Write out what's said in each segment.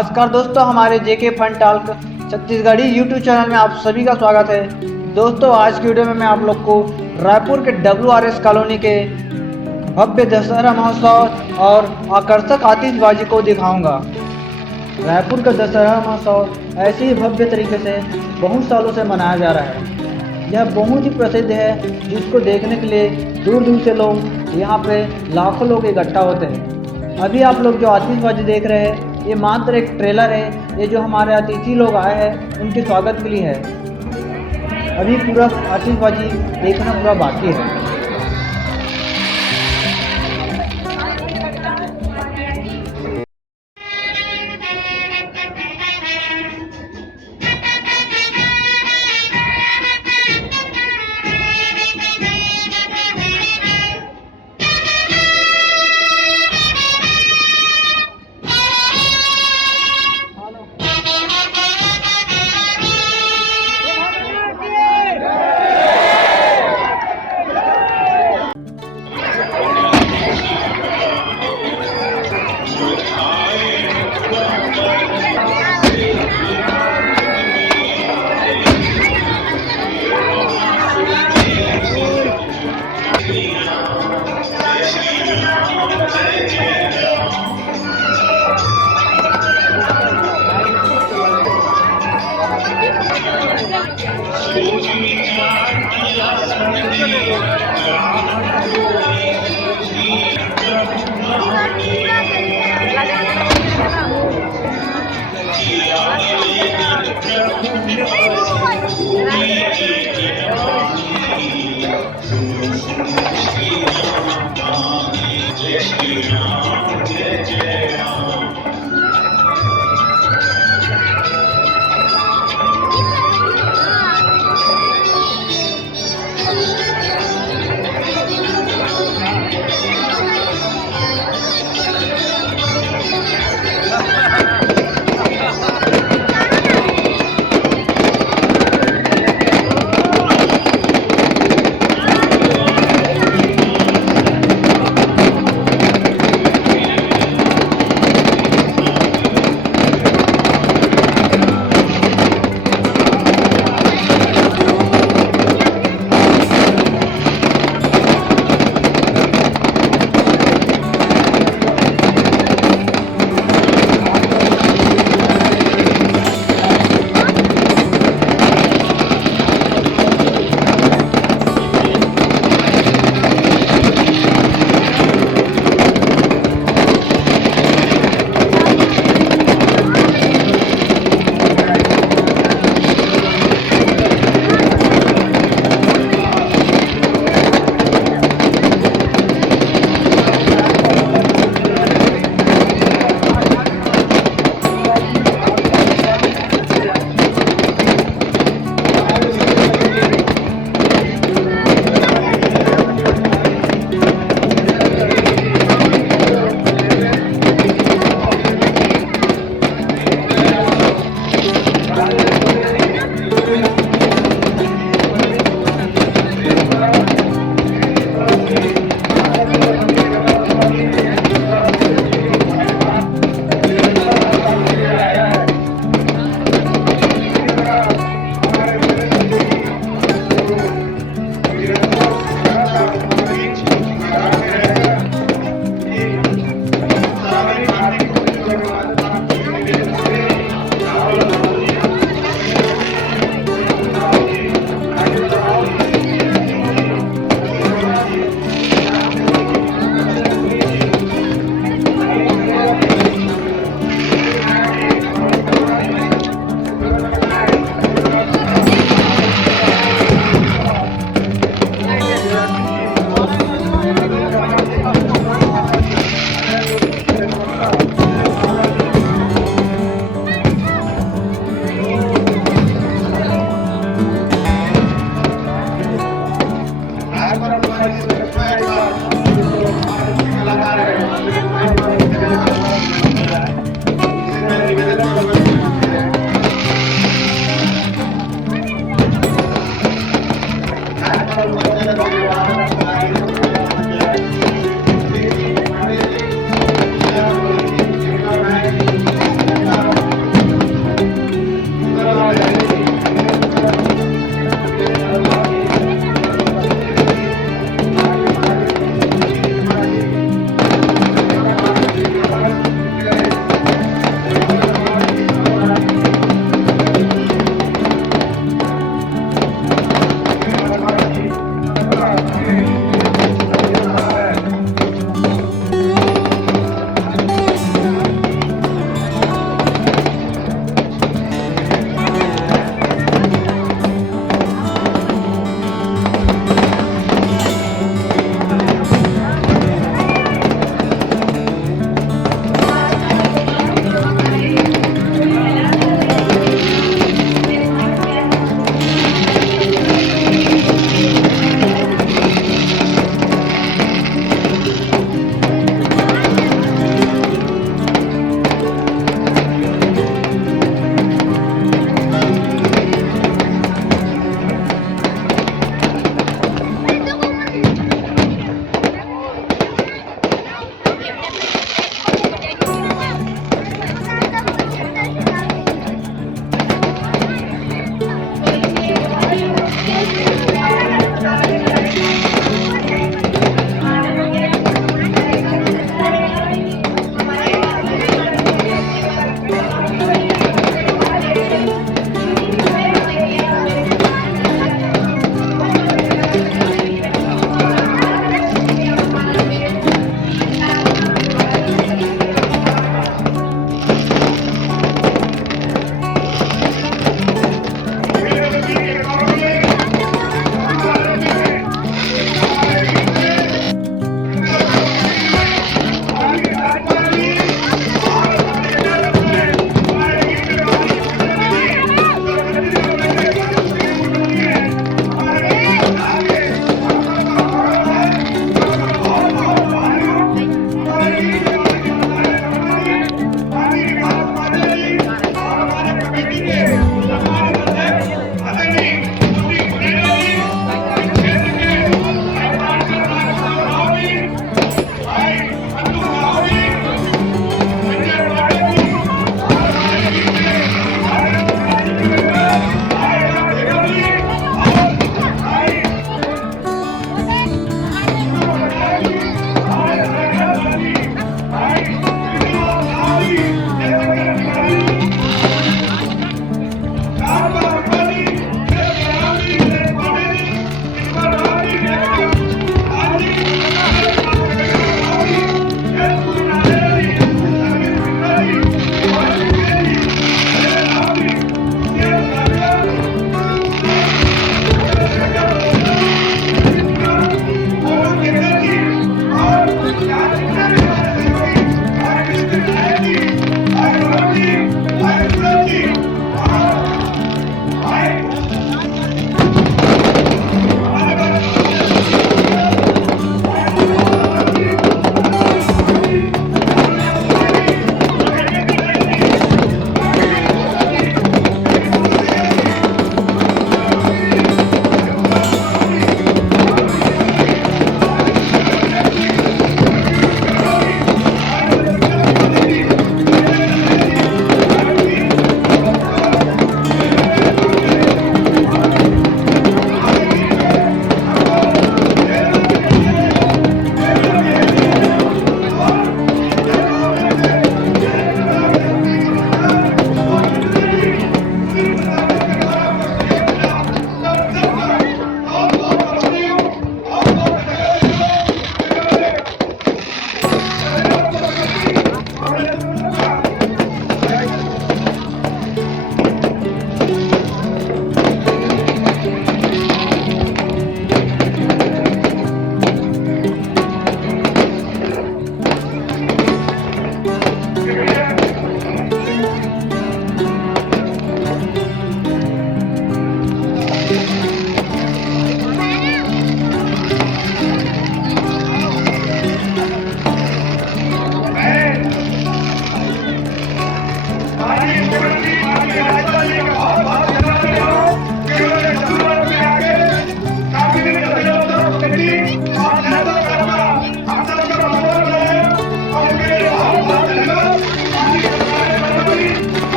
नमस्कार दोस्तों, हमारे JK fun talk Chhattisgarhi YouTube channel में आप सभी का स्वागत है। दोस्तों, आज की वीडियो में मैं आप लोग को रायपुर के WRS कॉलोनी के भव्य दशहरा महोत्सव और आकर्षक आतिशबाजी को दिखाऊंगा। रायपुर का दशहरा महोत्सव ऐसे ही भव्य तरीके से बहुत सालों से मनाया जा रहा है। यह बहुत ही प्रसिद्ध है, जिसको देखने के लिए दूर दूर से लोग यहाँ पे लाखों लोग इकट्ठा होते हैं। अभी आप लोग जो आतिशबाजी देख रहे हैं, ये मात्र एक ट्रेलर है। ये जो हमारे अतिथि लोग आए हैं, उनके स्वागत के लिए है। अभी पूरा आतिशबाजी देखना पूरा बाकी है।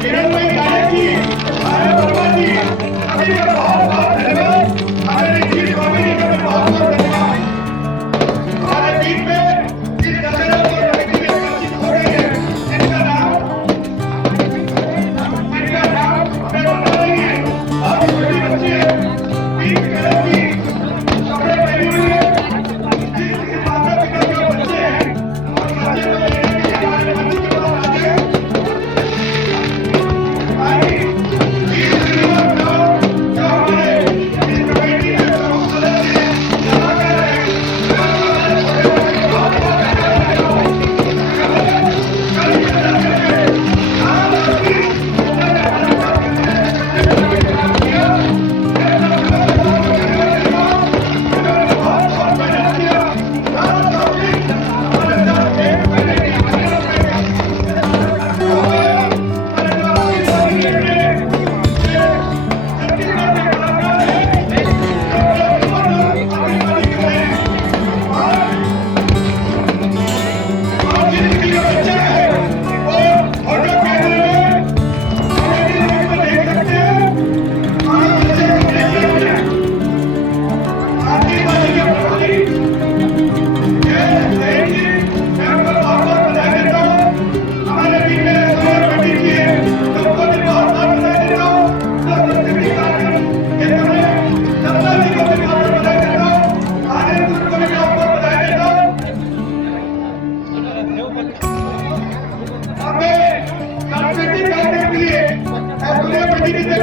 किरण भाई गाने की हमारे वर्मा जी अभी का बहुत बहुत धन्यवाद। हमारे चीफ कॉमेडी का भी बहुत बहुत धन्यवाद। हमारे टीम में जिस दशहरा को व्यक्ति विकसित हो रही है इनका नाम हमें बता रही है। और छोटी बच्ची है पिंक कलर की कपड़े पहने हुए है। जिस माता पिता के बच्चे हैं और बच्चे को लेने के लिए हमारे मंच के पास आते हैं। भाई इस युवक लोग जो हमारे इस कमेटी के प्रमुख सदस्य हैं कलाकार हैं बहुत बहुत हमें संस्कृति करने के लिए दुनिया पीढ़ी से